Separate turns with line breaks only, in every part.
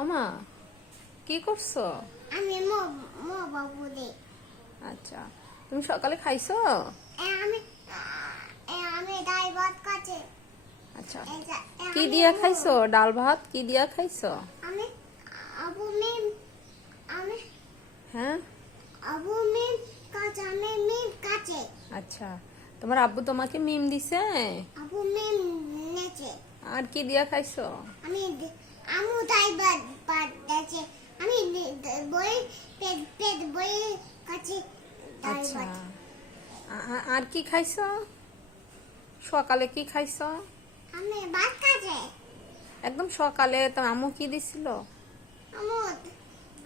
আমা কি করছ?
আমি মো মো বাবু দে।
আচ্ছা তুমি সকালে খাইছো?
আমি আমি ডাই ভাত কাছে
আচ্ছা কি দিয়া খাইছো? ডাল ভাত কি দিয়া খাইছো?
আমি আবু মিম আমি
হ্যাঁ?
আবু মিম কাছে আমি মিম কাছে
আচ্ছা তোমার আব্বু তোমাকে মিম দিছে?
আবু মিম নেছে
আর কি দিয়া খাইছো?
আমি আমু ভাত দেছে আমি বই পেট পেট বই কাছে
আচ্ছা। আর কি খাইছো? সকালে কি খাইছো?
আমি ভাত কাছে
একদম সকালে। তো আমু কি দিছিল?
আমু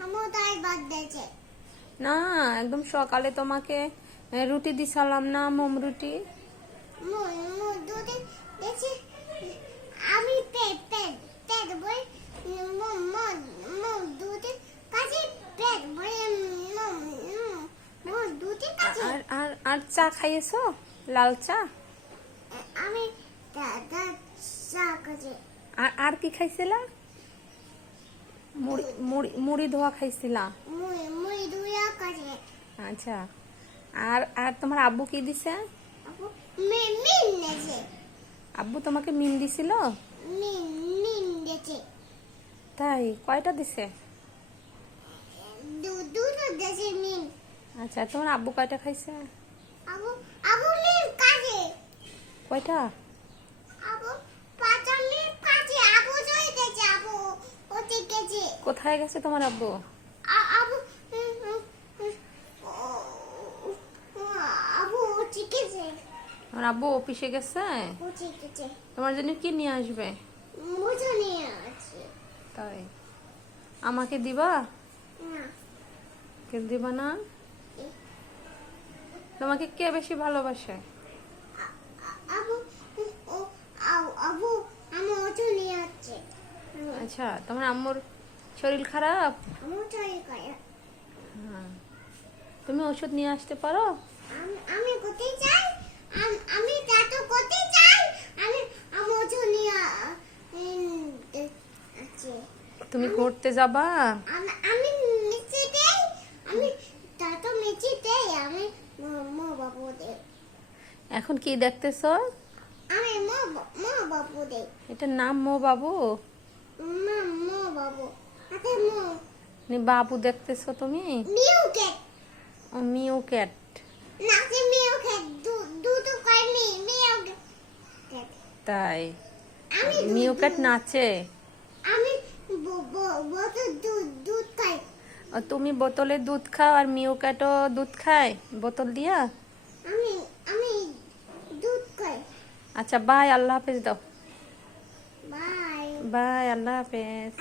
আমু ডাই ভাত দেছে
না একদম সকালে তোমাকে রুটি দিছিলাম না মোম রুটি
মু মু দুধে দেছে আমি পেট পেট পেট বই মু মু মু দুধে কাছে পেট বই মু মু মু দুধে কাছে
আর আর চা খাইয়েছো? লাল চা?
আমি
আর আর কি খাইছিলা? মুড়ি মুড়ি মুড়ি ধোয়া খাইছিলা? আচ্ছা। আর আর তোমার আব্বু কি দিছে? আব্বু তোমাকে মিম দিছিল?
মিন মিন দেছে।
তাই কয়টা দিছে? আচ্ছা তোমার আব্বু কয়টা খাইছে? কয়টা?
আবু পাঁচা আবু জয় দেছে ওতে গেছে।
কোথায় গেছে তোমার আব্বু?
আ- আবু উম, উম, উম, ও- ও- আবু ওতে গেছে।
তোমার আব্বু অফিসে গেছে?
ওতে গেছে।
তোমার জন্য কি নিয়ে আসবে? তাই। আমাকে দিবা?
না।
কে দিবা না? তোমাকে কে বেশি ভালোবাসে? আচ্ছা তোমার আম্মুর শরীর খারাপ? হ্যাঁ। তুমি ওষুধ নিয়ে আসতে পারো?
আমি আমি কোথায় যাই আম- আমি টাটো কোথায় যাই আমি আমার ওটা নিয়ে
তুমি ঘুরতে যাবা
আমি আমি নিচে দেই আমি টাটো নিচে দেই আমি মো- মো বাবু দেই
এখন কি দেখতেছো?
আমি মো বাবু দেই
এটার নাম মো বাবু?
মা মো বাবু। আতে মো।
নি বাবু দেখতেছো তুমি?
মিউ কেট
ও মিউ ক্যাট।
নাকি মিউ কেট দু কই মি মিউ কেট
তাই।
আমি
মিউ ক্যাট নাচে?
আমি ব- ব- বোতল দুধ দুধ খাই।
ও তুমি বোতলে দুধ খাও আর মিউ ক্যাটও দুধ খায়? বোতল দিয়া?
আমি
আচ্ছা বাই আল্লাহ হাফেজ দাও।
বাই
বাই আল্লাহ হাফেজ।